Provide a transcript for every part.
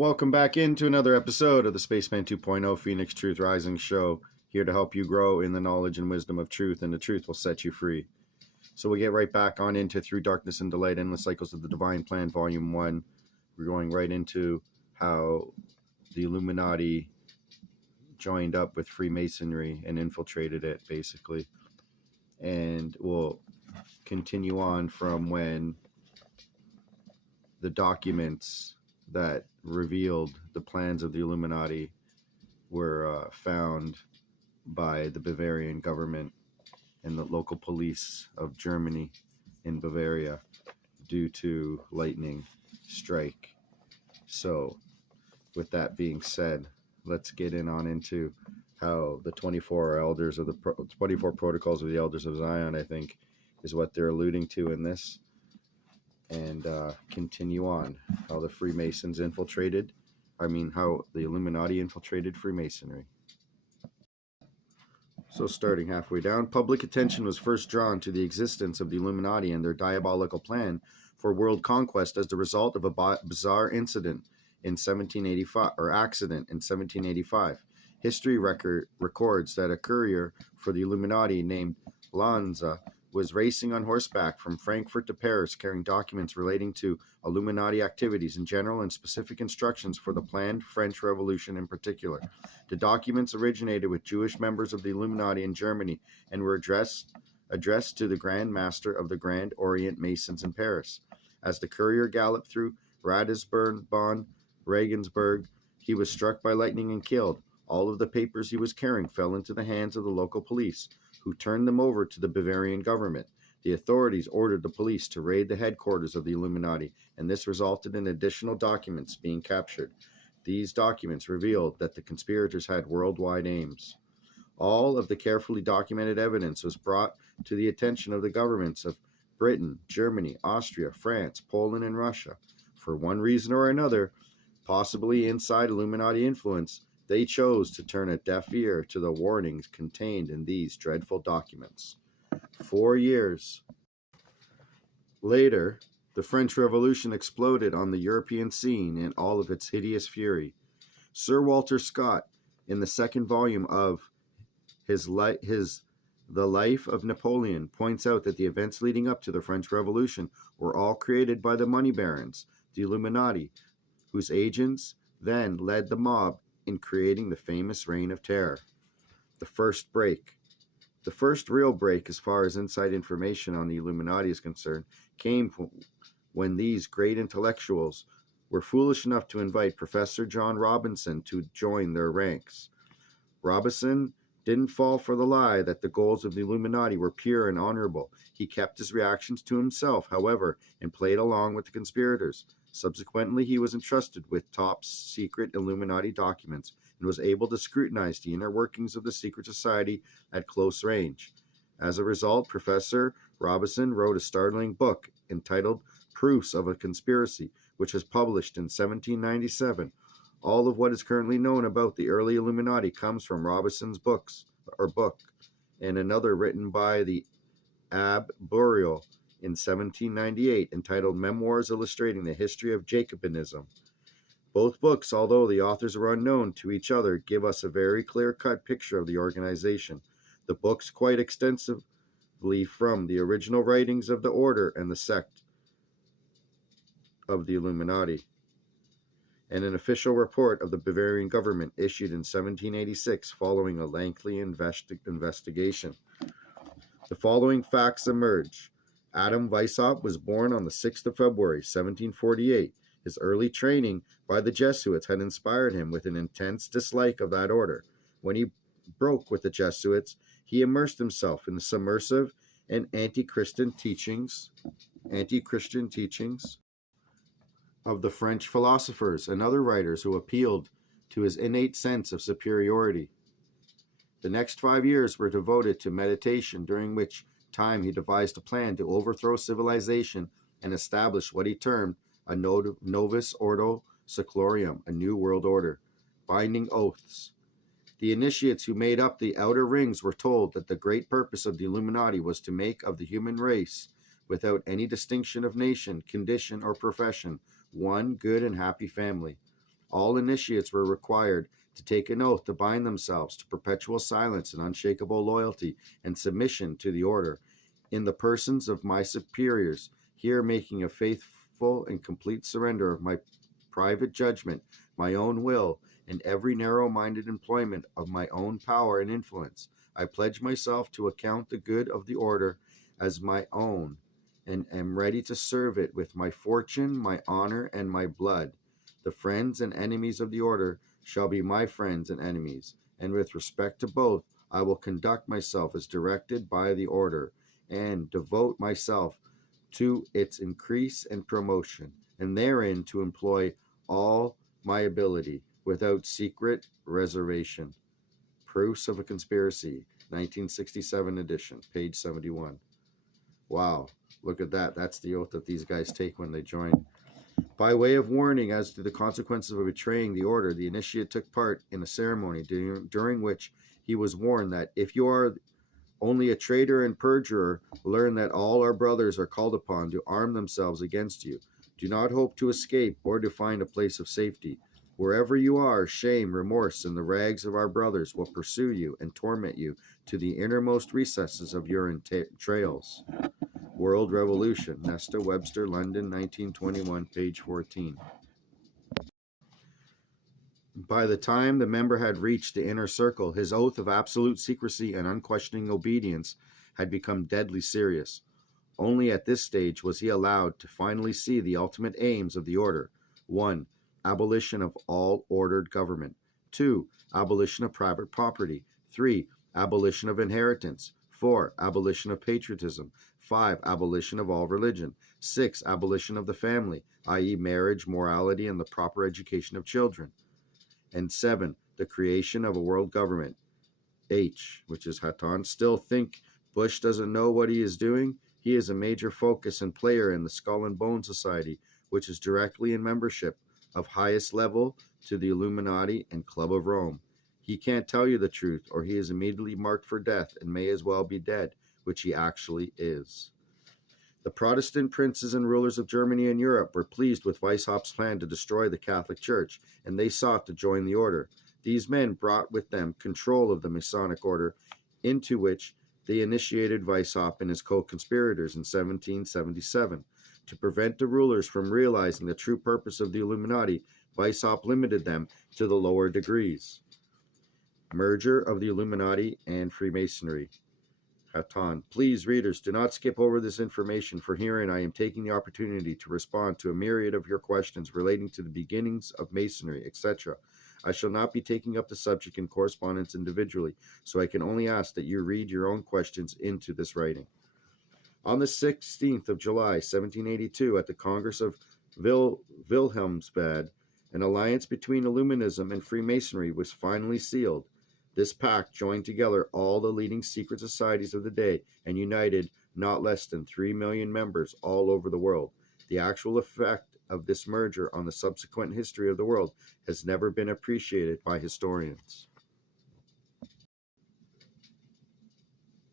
Welcome back into another episode of the Spaceman 2.0 Phoenix Truth Rising Show, here to help you grow in the knowledge and wisdom of truth, and the truth will set you free. So we get right back on into Through Darkness and Delight, Endless Cycles of the Divine Plan, Volume 1. We're going right into how the Illuminati joined up with Freemasonry and infiltrated it, basically. And we'll continue on from when the documents that revealed the plans of the Illuminati were found by the Bavarian government and the local police of Germany in Bavaria due to lightning strike. So with that being said, let's get into how the 24 elders of the 24 protocols of the elders of Zion, I think, is what they're alluding to in this. And continue on how the Freemasons infiltrated, how the Illuminati infiltrated Freemasonry. So starting halfway down, public attention was first drawn to the existence of the Illuminati and their diabolical plan for world conquest as the result of a bizarre incident in 1785. History records that a courier for the Illuminati named Lanza was racing on horseback from Frankfurt to Paris, carrying documents relating to Illuminati activities in general and specific instructions for the planned French Revolution in particular. The documents originated with Jewish members of the Illuminati in Germany and were addressed to the Grand Master of the Grand Orient Masons in Paris. As the courier galloped through Ratisbon, Regensburg, he was struck by lightning and killed. All of the papers he was carrying fell into the hands of the local police, who turned them over to the Bavarian government. The authorities ordered the police to raid the headquarters of the Illuminati, and this resulted in additional documents being captured. These documents revealed that the conspirators had worldwide aims. All of the carefully documented evidence was brought to the attention of the governments of Britain, Germany, Austria, France, Poland, and Russia. For one reason or another, possibly inside Illuminati influence, they chose to turn a deaf ear to the warnings contained in these dreadful documents. 4 years later, the French Revolution exploded on the European scene in all of its hideous fury. Sir Walter Scott, in the second volume of The Life of Napoleon, points out that the events leading up to the French Revolution were all created by the money barons, the Illuminati, whose agents then led the mob in creating the famous Reign of Terror. The first real break as far as inside information on the Illuminati is concerned came when these great intellectuals were foolish enough to invite Professor John Robinson to join their ranks. Robinson didn't fall for the lie that the goals of the Illuminati were pure and honorable. He kept his reactions to himself, however, and played along with the conspirators. Subsequently, he was entrusted with top secret Illuminati documents and was able to scrutinize the inner workings of the secret society at close range. As a result, Professor Robinson wrote a startling book entitled Proofs of a Conspiracy, which was published in 1797. All of what is currently known about the early Illuminati comes from Robinson's book, and another written by the Abbe Burial in 1798, entitled Memoirs Illustrating the History of Jacobinism. Both books, although the authors are unknown to each other, give us a very clear-cut picture of the organization. The books quite extensively from the original writings of the order and the sect of the Illuminati, and an official report of the Bavarian government issued in 1786 following a lengthy investigation. The following facts emerge. Adam Weishaupt was born on the 6th of February, 1748. His early training by the Jesuits had inspired him with an intense dislike of that order. When he broke with the Jesuits, he immersed himself in the subversive and anti-Christian teachings of the French philosophers and other writers who appealed to his innate sense of superiority. The next 5 years were devoted to meditation, during which time he devised a plan to overthrow civilization and establish what he termed a novus ordo seclorum, a new world order, binding oaths. The initiates who made up the outer rings were told that the great purpose of the Illuminati was to make of the human race, without any distinction of nation, condition, or profession, one good and happy family. All initiates were required to take an oath to bind themselves to perpetual silence and unshakable loyalty and submission to the order, in the persons of my superiors, here making a faithful and complete surrender of my private judgment, my own will, and every narrow-minded employment of my own power and influence. I pledge myself to account the good of the order as my own, and am ready to serve it with my fortune, my honor, and my blood. The friends and enemies of the order shall be my friends and enemies, and with respect to both, I will conduct myself as directed by the order, and devote myself to its increase and promotion, and therein to employ all my ability, without secret reservation. Proofs of a Conspiracy, 1967 edition, page 71. Wow, look at that. That's the oath that these guys take when they join. By way of warning as to the consequences of betraying the order, the initiate took part in a ceremony during which he was warned that if you are only a traitor and perjurer, learn that all our brothers are called upon to arm themselves against you. Do not hope to escape or to find a place of safety. Wherever you are, shame, remorse, and the rags of our brothers will pursue you and torment you to the innermost recesses of your entrails. World Revolution, Nesta Webster, London, 1921, page 14. By the time the member had reached the inner circle, his oath of absolute secrecy and unquestioning obedience had become deadly serious. Only at this stage was he allowed to finally see the ultimate aims of the order. 1. Abolition of all ordered government. 2. Abolition of private property. 3. Abolition of inheritance. 4. Abolition of patriotism. 5. Abolition of all religion. 6. Abolition of the family, i.e. marriage, morality, and the proper education of children. And 7. The creation of a world government. H, which is HATONN. Still think Bush doesn't know what he is doing? He is a major focus and player in the Skull and Bone Society, which is directly in membership of highest level to the Illuminati and Club of Rome. He can't tell you the truth, or he is immediately marked for death and may as well be dead, which he actually is. The Protestant princes and rulers of Germany and Europe were pleased with Weishaupt's plan to destroy the Catholic Church, and they sought to join the order. These men brought with them control of the Masonic order, into which they initiated Weishaupt and his co-conspirators in 1777. To prevent the rulers from realizing the true purpose of the Illuminati, Weishaupt limited them to the lower degrees. Merger of the Illuminati and Freemasonry. HATONN. Please, readers, do not skip over this information, for herein I am taking the opportunity to respond to a myriad of your questions relating to the beginnings of Masonry, etc. I shall not be taking up the subject in correspondence individually, so I can only ask that you read your own questions into this writing. On the 16th of July, 1782, at the Congress of Wilhelmsbad, an alliance between Illuminism and Freemasonry was finally sealed. This pact joined together all the leading secret societies of the day and united not less than 3 million members all over the world. The actual effect of this merger on the subsequent history of the world has never been appreciated by historians.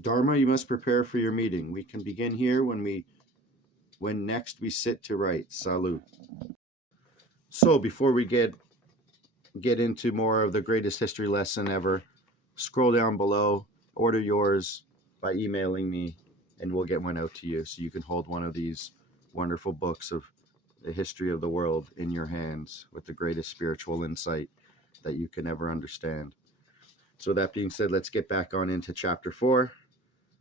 Dharma, you must prepare for your meeting. We can begin here when next we sit to write. Salut. So before we get into more of the greatest history lesson ever, scroll down below, order yours by emailing me, and we'll get one out to you so you can hold one of these wonderful books of the history of the world in your hands with the greatest spiritual insight that you can ever understand. So that being said, let's get back on into chapter 4.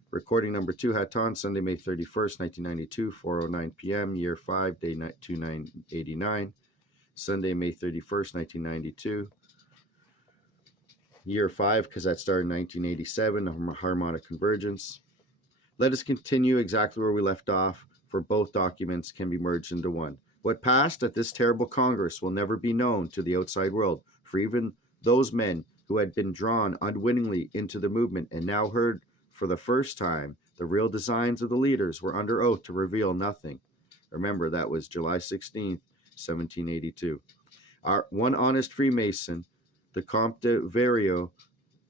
Recording number 2, HATONN, Sunday, May 31st, 1992, 4:09 p.m., year 5, day 2989. Sunday, May 31st, 1992. Year 5, because that started in 1987, harmonic convergence. Let us continue exactly where we left off, for both documents can be merged into one. What passed at this terrible Congress will never be known to the outside world, for even those men who had been drawn unwittingly into the movement and now heard for the first time the real designs of the leaders were under oath to reveal nothing. Remember, that was July 16th, 1782. One honest Freemason, the Comte de Vario,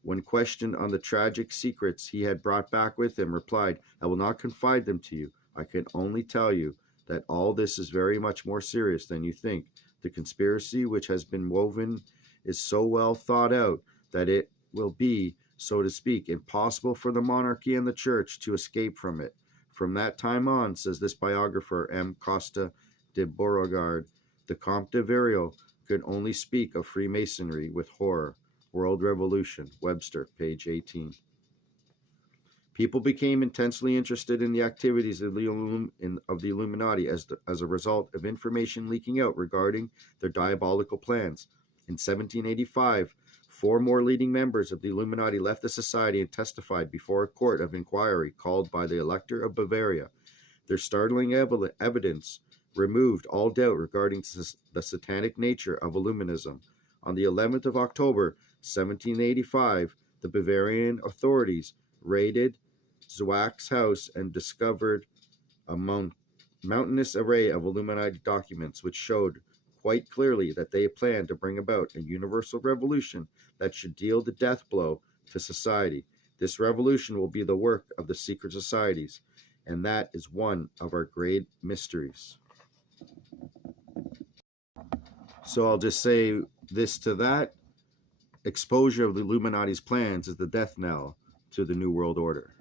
when questioned on the tragic secrets he had brought back with him, replied, "I will not confide them to you. I can only tell you that all this is very much more serious than you think. The conspiracy which has been woven is so well thought out that it will be, so to speak, impossible for the monarchy and the church to escape from it. From that time on, says this biographer, M. Costa de Beauregard, the Comte de Verriel could only speak of Freemasonry with horror. World Revolution, Webster, page 18. People became intensely interested in the activities of the Illuminati as a result of information leaking out regarding their diabolical plans. In 1785, 4 more leading members of the Illuminati left the society and testified before a court of inquiry called by the Elector of Bavaria. Their startling evidence removed all doubt regarding the satanic nature of Illuminism. On the 11th of October, 1785, the Bavarian authorities raided Zwack's house and discovered a mountainous array of Illuminati documents which showed quite clearly that they planned to bring about a universal revolution that should deal the death blow to society. This revolution will be the work of the secret societies, and that is one of our great mysteries. So I'll just say this to that. Exposure of the Illuminati's plans is the death knell to the New World Order.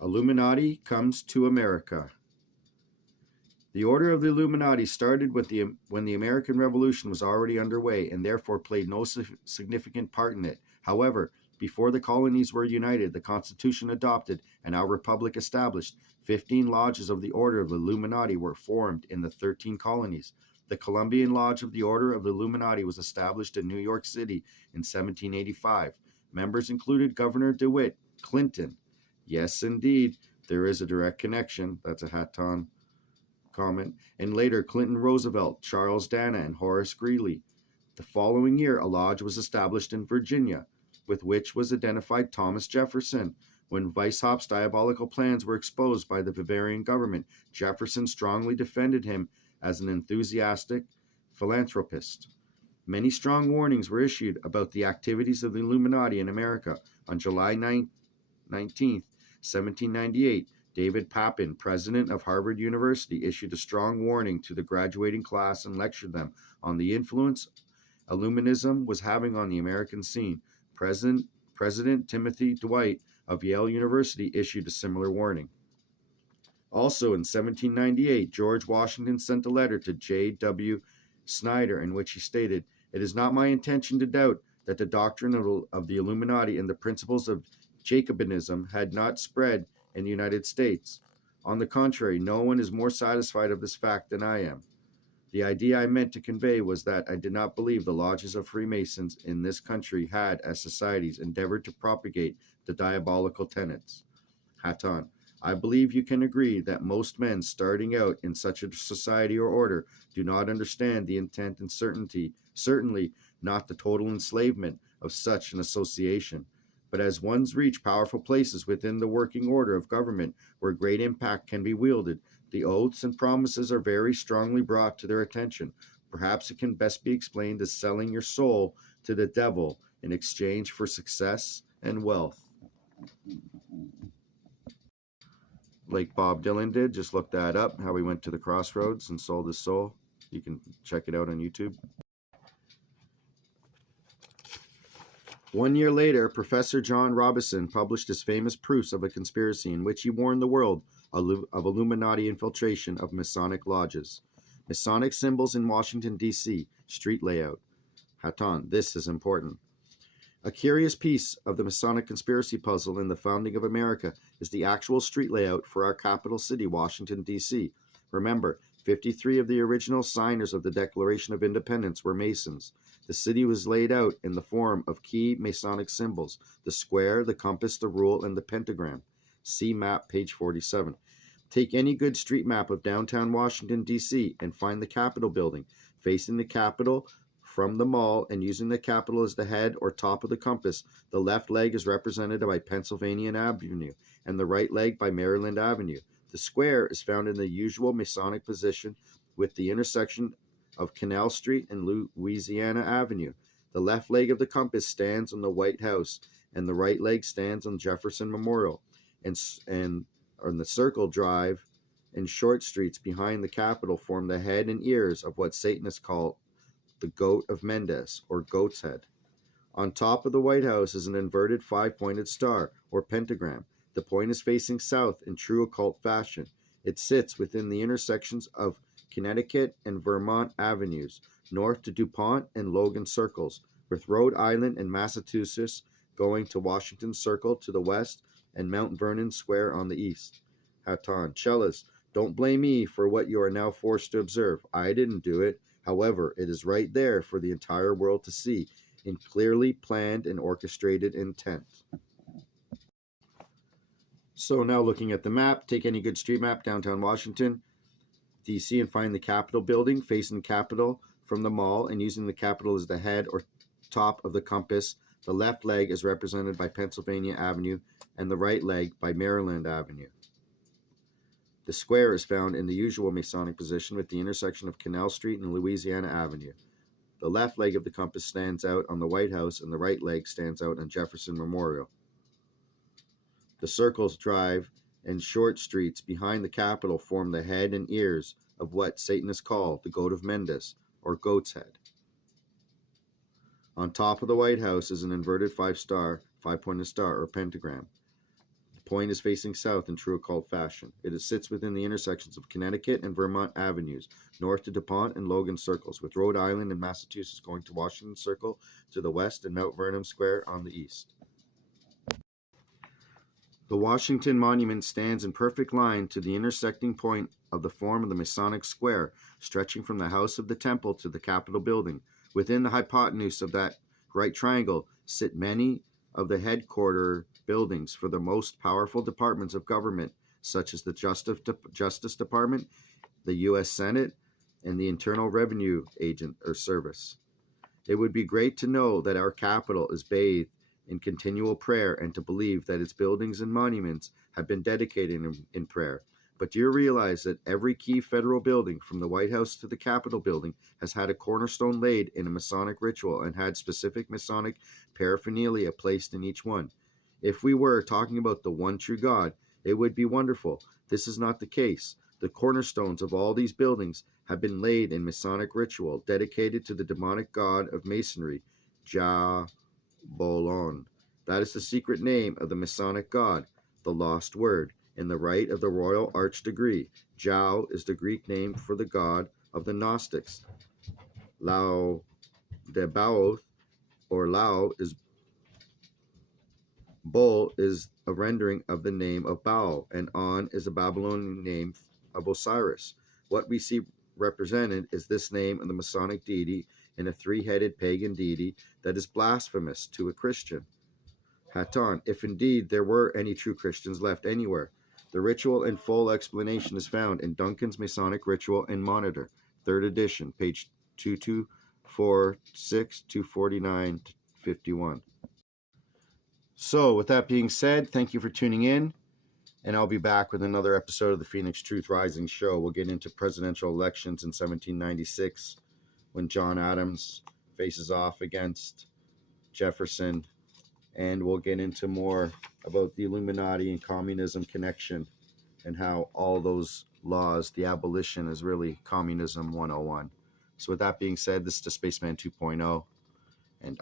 Illuminati comes to America. The Order of the Illuminati started when the American Revolution was already underway and therefore played no significant part in it. However, before the colonies were united, the Constitution adopted, and our republic established, 15 lodges of the Order of the Illuminati were formed in the 13 colonies. The Columbian Lodge of the Order of the Illuminati was established in New York City in 1785. Members included Governor DeWitt Clinton. Yes, indeed, there is a direct connection. That's a HATONN comment. And later, Clinton Roosevelt, Charles Dana, and Horace Greeley. The following year, a lodge was established in Virginia, with which was identified Thomas Jefferson. When Weishaupt's diabolical plans were exposed by the Bavarian government, Jefferson strongly defended him as an enthusiastic philanthropist. Many strong warnings were issued about the activities of the Illuminati in America. On July 19th, 1798, David Papin, president of Harvard University, issued a strong warning to the graduating class and lectured them on the influence Illuminism was having on the American scene. President Timothy Dwight of Yale University issued a similar warning. Also in 1798, George Washington sent a letter to J.W. Snyder in which he stated, "It is not my intention to doubt that the doctrine of the Illuminati and the principles of Jacobinism had not spread in the United States. On the contrary, no one is more satisfied of this fact than I am. The idea I meant to convey was that I did not believe the lodges of Freemasons in this country had, as societies, endeavored to propagate the diabolical tenets." HATONN. I believe you can agree that most men starting out in such a society or order do not understand the intent and certainly not the total enslavement of such an association. But as ones reach powerful places within the working order of government where great impact can be wielded, the oaths and promises are very strongly brought to their attention. Perhaps it can best be explained as selling your soul to the devil in exchange for success and wealth. Like Bob Dylan did, just look that up, how he went to the crossroads and sold his soul. You can check it out on YouTube. 1 year later, Professor John Robison published his famous Proofs of a Conspiracy, in which he warned the world of Illuminati infiltration of Masonic lodges. Masonic symbols in Washington, D.C., street layout. HATONN, this is important. A curious piece of the Masonic conspiracy puzzle in the founding of America is the actual street layout for our capital city, Washington, D.C. Remember, 53 of the original signers of the Declaration of Independence were Masons. The city was laid out in the form of key Masonic symbols: the square, the compass, the rule, and the pentagram. See map, page 47. Take any good street map of downtown Washington, D.C., and find the Capitol building. Facing the Capitol from the mall and using the Capitol as the head or top of the compass, the left leg is represented by Pennsylvania Avenue and the right leg by Maryland Avenue. The square is found in the usual Masonic position with the intersection of Canal Street and Louisiana Avenue. The left leg of the compass stands on the White House, and the right leg stands on Jefferson Memorial. And on the circle drive and short streets behind the Capitol form the head and ears of what Satanists call the Goat of Mendes, or Goat's Head. On top of the White House is an inverted five-pointed star, or pentagram. The point is facing south in true occult fashion. It sits within the intersections of Connecticut and Vermont Avenues, north to DuPont and Logan Circles, with Rhode Island and Massachusetts going to Washington Circle to the west and Mount Vernon Square on the east. HATONN. Chellas, don't blame me for what you are now forced to observe. I didn't do it. However, it is right there for the entire world to see, in clearly planned and orchestrated intent. So now looking at the map, take any good street map, downtown Washington, D.C., and find the Capitol building, facing the Capitol from the mall, and using the Capitol as the head or top of the compass. The left leg is represented by Pennsylvania Avenue, and the right leg by Maryland Avenue. The square is found in the usual Masonic position with the intersection of Canal Street and Louisiana Avenue. The left leg of the compass stands out on the White House, and the right leg stands out on Jefferson Memorial. The circles, drive, and short streets behind the Capitol form the head and ears of what Satanists call the Goat of Mendes, or Goat's Head. On top of the White House is an inverted five-pointed star, or pentagram. The point is facing south in true occult fashion. It sits within the intersections of Connecticut and Vermont Avenues, north to DuPont and Logan Circles, with Rhode Island and Massachusetts going to Washington Circle to the west and Mount Vernon Square on the east. The Washington Monument stands in perfect line to the intersecting point of the form of the Masonic Square, stretching from the House of the Temple to the Capitol building. Within the hypotenuse of that right triangle sit many of the headquarter buildings for the most powerful departments of government, such as the Justice Department, the U.S. Senate, and the Internal Revenue Agent or Service. It would be great to know that our Capitol is bathed in continual prayer and to believe that its buildings and monuments have been dedicated in prayer. But do you realize that every key federal building, from the White House to the Capitol building, has had a cornerstone laid in a Masonic ritual and had specific Masonic paraphernalia placed in each one? If we were talking about the one true God, it would be wonderful. This is not the case. The cornerstones of all these buildings have been laid in Masonic ritual dedicated to the demonic god of Masonry, Bolon. That is the secret name of the Masonic god, the lost word, in the right of the royal arch degree. Jau is the Greek name for the god of the Gnostics. WEBAUTH, or Lao, is Bol is a rendering of the name of Baal, and On is a Babylonian name of Osiris. What we see represented is this name of the Masonic deity in a three-headed pagan deity that is blasphemous to a Christian. HATONN. If indeed there were any true Christians left anywhere, the ritual in full explanation is found in Duncan's Masonic Ritual and Monitor, 3rd edition, page 2246, 249 to 51. So, with that being said, thank you for tuning in, and I'll be back with another episode of the Phoenix Truth Rising Show. We'll get into presidential elections in 1796, when John Adams faces off against Jefferson, and we'll get into more about the Illuminati and communism connection and how all those laws, the abolition, is really communism 101. So with that being said, this is the Spaceman 2.0, and